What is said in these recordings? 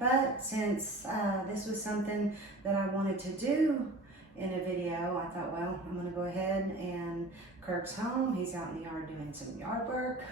but since this was something that I wanted to do in a video, I thought, well, I'm gonna go ahead, and Kirk's home. He's out in the yard doing some yard work,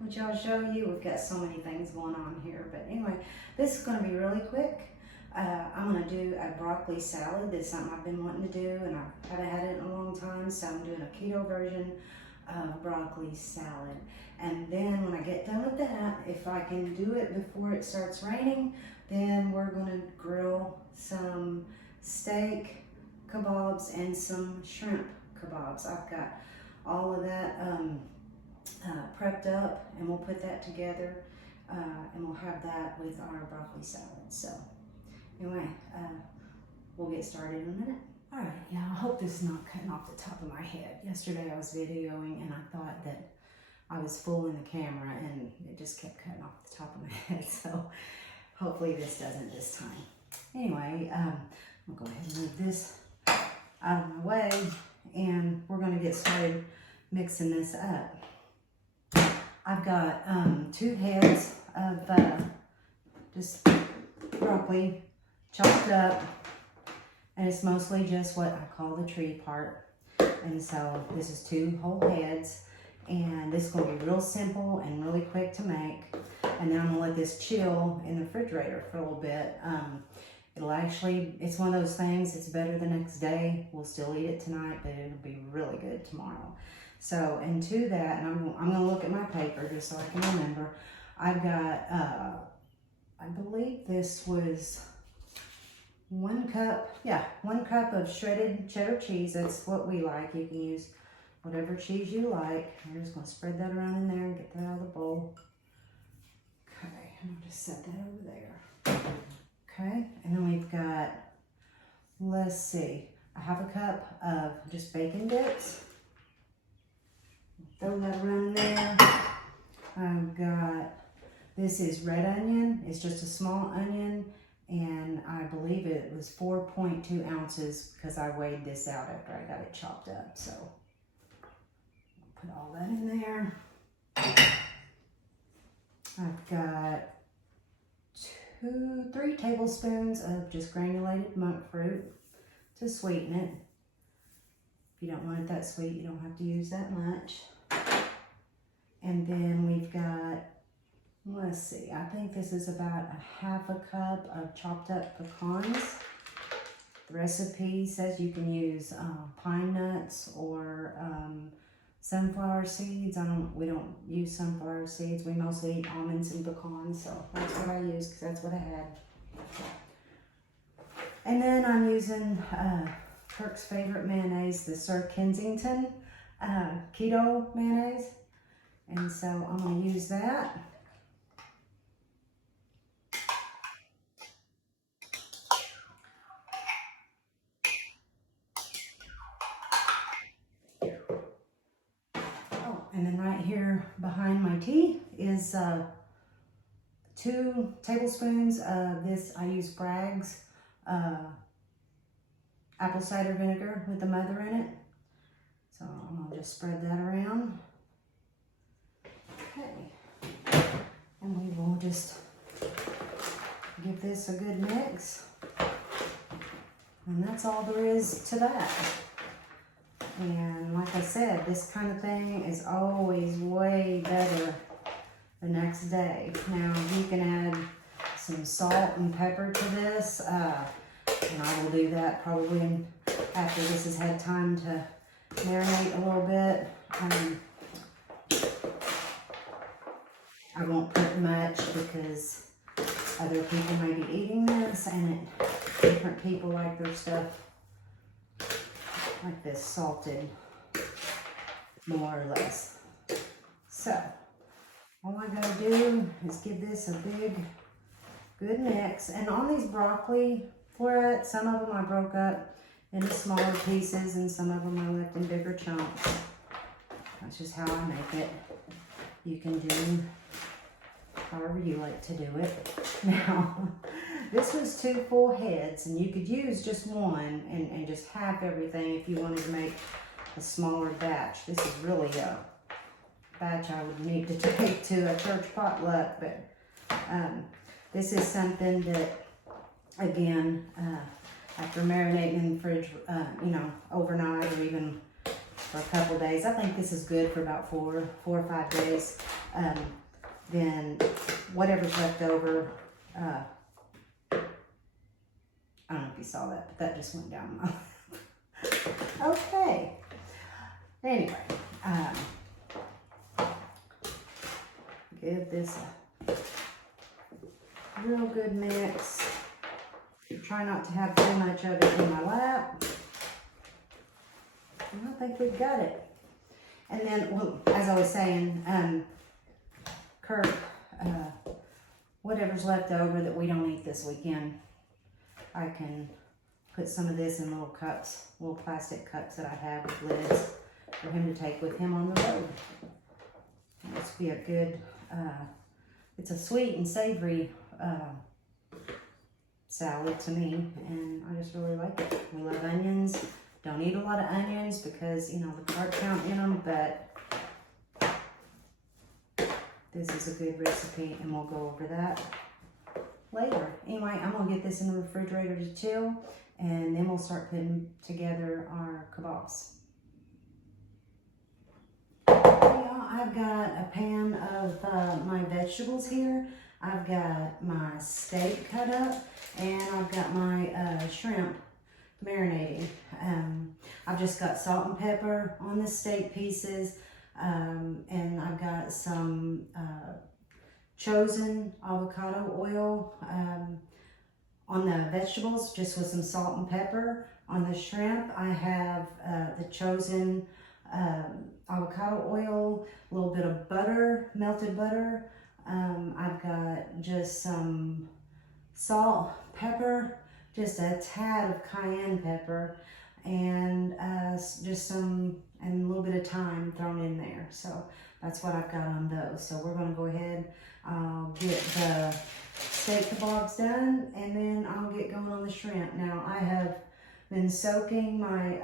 which I'll show you. We've got so many things going on here, but anyway, this is gonna be really quick. I'm gonna do a broccoli salad. That's something I've been wanting to do, and I haven't had it in a long time, so I'm doing a keto version of broccoli salad. And then when I get done with that, if I can do it before it starts raining, then we're gonna grill some steak kebabs and some shrimp kebabs. I've got all of that prepped up, and we'll put that together, and we'll have that with our broccoli salad. So anyway, we'll get started in a minute. All right, yeah, I hope this is not cutting off the top of my head. Yesterday I was videoing and I thought that I was fooling the camera, and it just kept cutting off the top of my head. So hopefully this doesn't this time. Anyway, I'll go ahead and move this out of my way, and we're gonna get started mixing this up. I've got 2 heads of just broccoli chopped up, and it's mostly just what I call the tree part. And so this is 2 whole heads, and this is going to be real simple and really quick to make. And then I'm gonna let this chill in the refrigerator for a little bit. It'll actually, it's one of those things, it's better the next day. We'll still eat it tonight, but it'll be really good tomorrow. So, and to that, and I'm gonna look at my paper just so I can remember. I've got, I believe this was 1 cup, yeah, 1 cup of shredded cheddar cheese. That's what we like. You can use whatever cheese you like. I'm just gonna spread that around in there and get that out of the bowl. Okay, and I'll just set that over there. Okay, and then we've got, let's see, a 1/2 cup of just bacon bits. Throw that around in there. I've got, this is red onion. It's just a small onion, and I believe it was 4.2 ounces because I weighed this out after I got it chopped up. So I'll put all that in there. I've got 3 tablespoons of just granulated monk fruit to sweeten it. If you don't want it that sweet, you don't have to use that much. And then we've got, let's see, I think this is about a 1/2 cup of chopped up pecans. The recipe says you can use pine nuts or sunflower seeds. We don't use sunflower seeds. We mostly eat almonds and pecans, so that's what I use because that's what I had. And then I'm using Kirk's favorite mayonnaise, the Sir Kensington Keto mayonnaise. And so I'm gonna use that. And then right here behind my tea is 2 tablespoons of this. I use Bragg's apple cider vinegar with the mother in it. So I'm gonna just spread that around. Okay, and we will just give this a good mix. And that's all there is to that. And like I said, this kind of thing is always way better the next day. Now you can add some salt and pepper to this, and I will do that probably after this has had time to marinate a little bit. I won't put much because other people may be eating this, and different people like their stuff like this salted more or less. So all I gotta do is give this a big good mix. And on these broccoli florets, some of them I broke up into smaller pieces and some of them I left in bigger chunks. That's just how I make it. You can do however you like to do it. Now, this was 2 full heads, and you could use just one and just half everything if you wanted to make a smaller batch. This is really a batch I would need to take to a church potluck, but This is something that, again, after marinating in the fridge, you know, overnight or even for a couple days, I think this is good for about 4 or 5 days. Then whatever's left over, I don't know if you saw that, but that just went down my okay. Anyway, give this a real good mix. Try not to have too much of it in my lap. And I think we've got it. And then, well, as I was saying, Kurt, whatever's left over that we don't eat this weekend, I can put some of this in little cups, little plastic cups that I have with lids for him to take with him on the road. This would be a good, it's a sweet and savory salad to me, and I just really like it. We love onions. Don't eat a lot of onions because, you know, the carb count in them, but this is a good recipe, and we'll go over that later. Anyway, I'm gonna get this in the refrigerator to chill, and then we'll start putting together our kabobs. I've got a pan of my vegetables here. I've got my steak cut up, and I've got my shrimp marinating. I've just got salt and pepper on the steak pieces, and I've got some chosen avocado oil on the vegetables, just with some salt and pepper. On the shrimp, I have the chosen avocado oil, a little bit of butter, melted butter. I've got just some salt, pepper, just a tad of cayenne pepper, and just some, and a little bit of thyme thrown in there. So that's what I've got on those. So we're gonna go ahead, I'll get the steak kebabs done, and then I'll get going on the shrimp. Now I have been soaking my,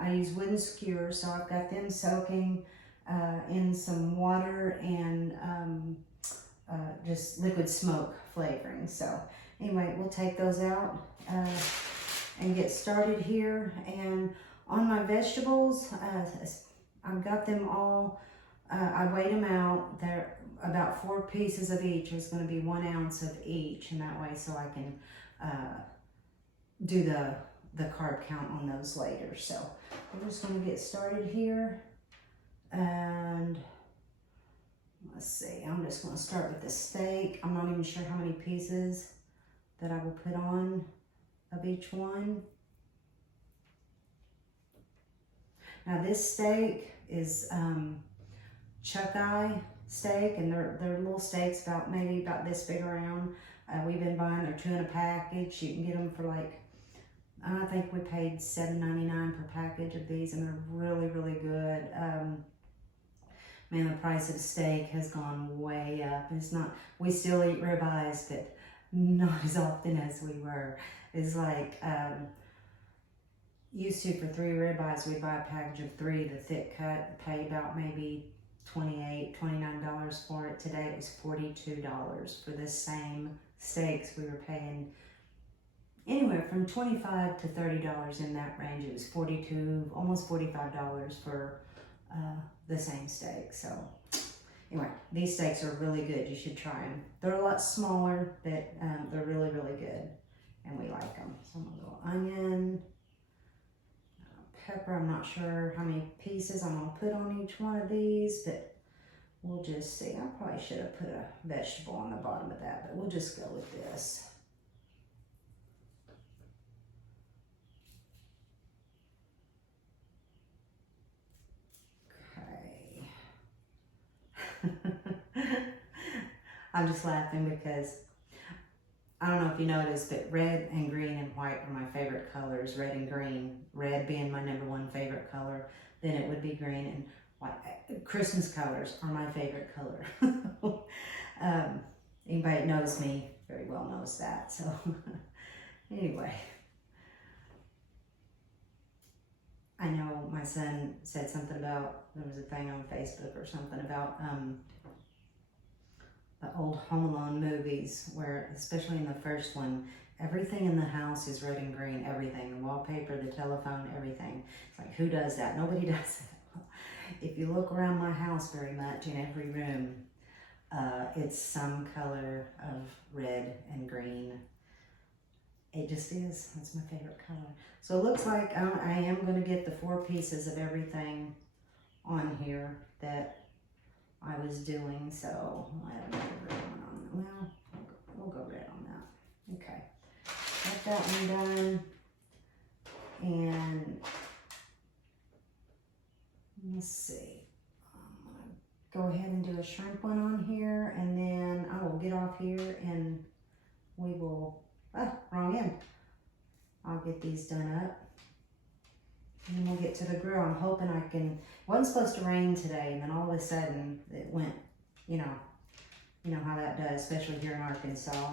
I use wooden skewers, so I've got them soaking in some water and just liquid smoke flavoring. So anyway, we'll take those out and get started here. And on my vegetables, I've got them all, I weighed them out. They're about 4 pieces of each. It's going to be 1 ounce of each, and that way so I can do the carb count on those later. So we're just going to get started here, and let's see, I'm just going to start with the steak. I'm not even sure how many pieces that I will put on of each one. Now this steak is chuck eye steak, and they're little steaks about maybe about this big around. We've been buying, they're 2 in a package. You can get them for like, I think we paid $7.99 per package of these, and they're really, really good. Man, the price of steak has gone way up. It's not, we still eat ribeyes, but not as often as we were. It's like, used to, for 3 ribeyes, we'd buy a package of 3, the thick cut, pay about maybe $28, $29 for it. Today it was $42 for the same steaks. We were paying anywhere from $25 to $30 in that range. It was $42, almost $45 for the same steak. So anyway, these steaks are really good. You should try them. They're a lot smaller, but they're really, really good, and we like them. So I'm gonna go onion, pepper. I'm not sure how many pieces I'm gonna put on each one of these, but we'll just see. I probably should have put a vegetable on the bottom of that, but we'll just go with this. I'm just laughing because I don't know if you noticed, but red and green and white are my favorite colors. Red and green. Red being my #1 favorite color. Then it would be green and white. Christmas colors are my favorite color. Anybody that knows me very well knows that. So anyway, I know my son said something about, there was a thing on Facebook or something about the old Home Alone movies where, especially in the first one, everything in the house is red and green, everything. The wallpaper, the telephone, everything. It's like, who does that? Nobody does it. If you look around my house very much, in every room, it's some color of red and green. It just is. That's my favorite color. So it looks like I am going to get the 4 pieces of everything on here that I was doing. So I have another red one on. Well, we'll go red on that. Okay. Got that one done. And let's see. I'm going to go ahead and do a shrimp one on here. And then I will get off here and we will... Oh, wrong end. I'll get these done up. And then we'll get to the grill. I'm hoping I can... It wasn't supposed to rain today, and then all of a sudden it went, you know how that does, especially here in Arkansas.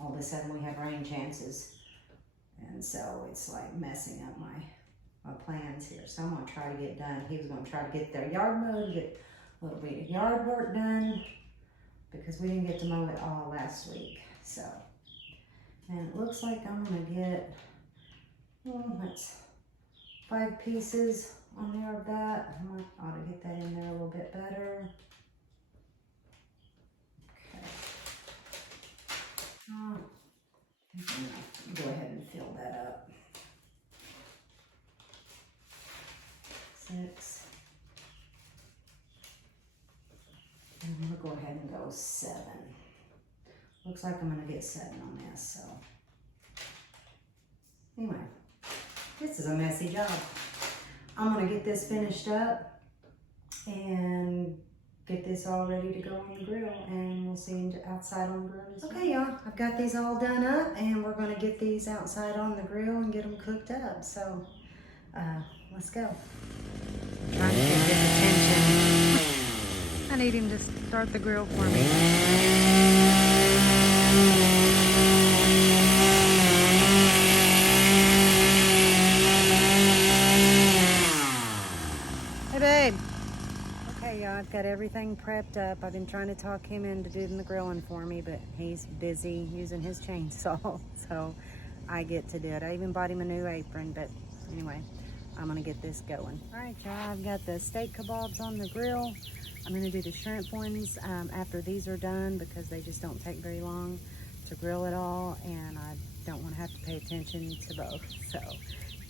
All of a sudden we have rain chances. And so it's like messing up my plans here. So I'm going to try to get done. He was going to try to get their yard mowed, get a little bit of yard work done, because we didn't get to mow it all last week. So, and it looks like I'm going to get, that's 5 pieces on there of that. I ought to get that in there a little bit better. Okay. I'm going to go ahead and fill that up. 6. And I'm going to go ahead and go 7. Looks like I'm going to get 7 on this, so. Anyway, this is a messy job. I'm going to get this finished up and get this all ready to go on the grill, and we'll see you outside on the grill. Okay, y'all, I've got these all done up, and we're going to get these outside on the grill and get them cooked up. So, let's go. I'm trying to get his attention. I need him to start the grill for me. Hey, babe. Okay, y'all, I've got everything prepped up. I've been trying to talk him into doing the grilling for me, but he's busy using his chainsaw, so I get to do it. I even bought him a new apron, but anyway, I'm gonna get this going. All right, y'all, I've got the steak kebabs on the grill. I'm gonna do the shrimp ones after these are done, because they just don't take very long to grill it all, and I don't wanna have to pay attention to both. So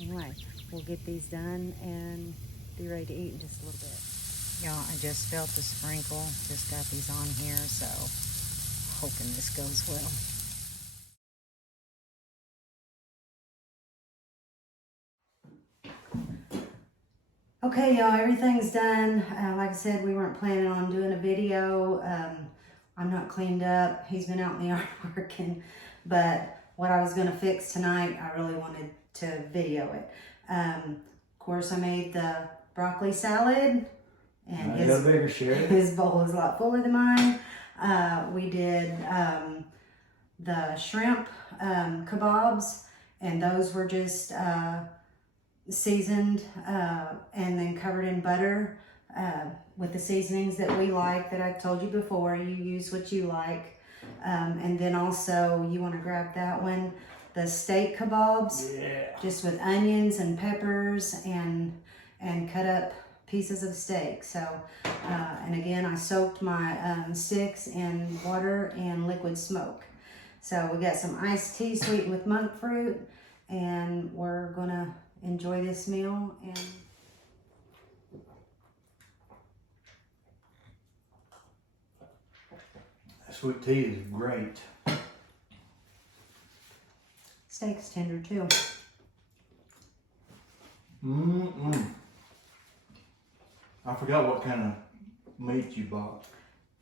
anyway, we'll get these done and be ready to eat in just a little bit. Y'all, I just felt the sprinkle, just got these on here, so hoping this goes well. Okay, y'all, everything's done. Like I said, we weren't planning on doing a video. I'm not cleaned up. He's been out in the yard working, but what I was gonna fix tonight, I really wanted to video it. Of course, I made the broccoli salad, and his bowl is a lot fuller than mine. We did the shrimp kebabs, and those were just seasoned and then covered in butter with the seasonings that we like, that I've told you before. You use what you like. And then also, you want to grab that one, the steak kebabs, just with onions and peppers and cut up pieces of steak. So, and again, I soaked my sticks in water and liquid smoke. So we got some iced tea sweetened with monk fruit, and we're gonna enjoy this meal. And sweet tea is great. Steak's tender too. I forgot what kind of meat you bought.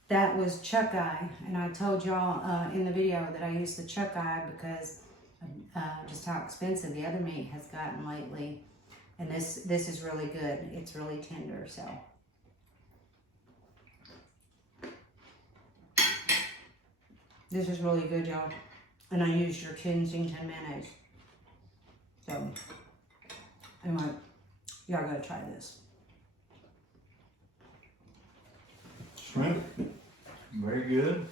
That was chuck eye, and I told y'all in the video that I used the chuck eye because just how expensive the other meat has gotten lately. And this is really good. It's really tender, so. This is really good, y'all. And I used your Kensington mayonnaise. So, anyway, y'all gotta try this. Shrimp, Very good.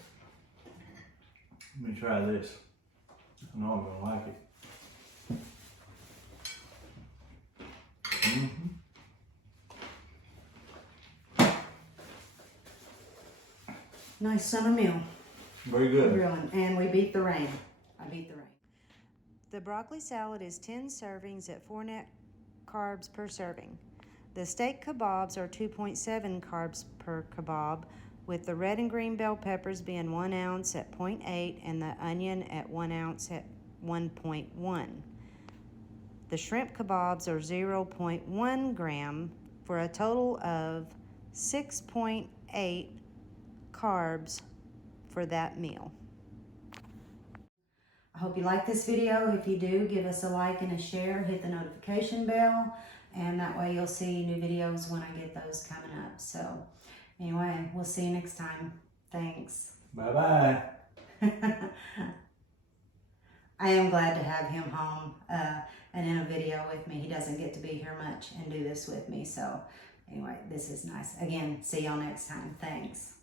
Let me try this. I know I'm gonna like it. Nice summer meal. Very good. Grilling. And we beat the rain. I beat the rain. The broccoli salad is 10 servings at 4 net carbs per serving. The steak kebabs are 2.7 carbs per kebab, with the red and green bell peppers being 1 ounce at 0.8 and the onion at 1 ounce at 1.1. The shrimp kebabs are 0.1 gram for a total of 6.8 carbs for that meal. I hope you like this video. If you do, give us a like and a share. Hit the notification bell, and that way you'll see new videos when I get those coming up. So anyway, we'll see you next time. Thanks. Bye-bye. I am glad to have him home and in a video with me. He doesn't get to be here much and do this with me. So anyway, this is nice. Again, see y'all next time. Thanks.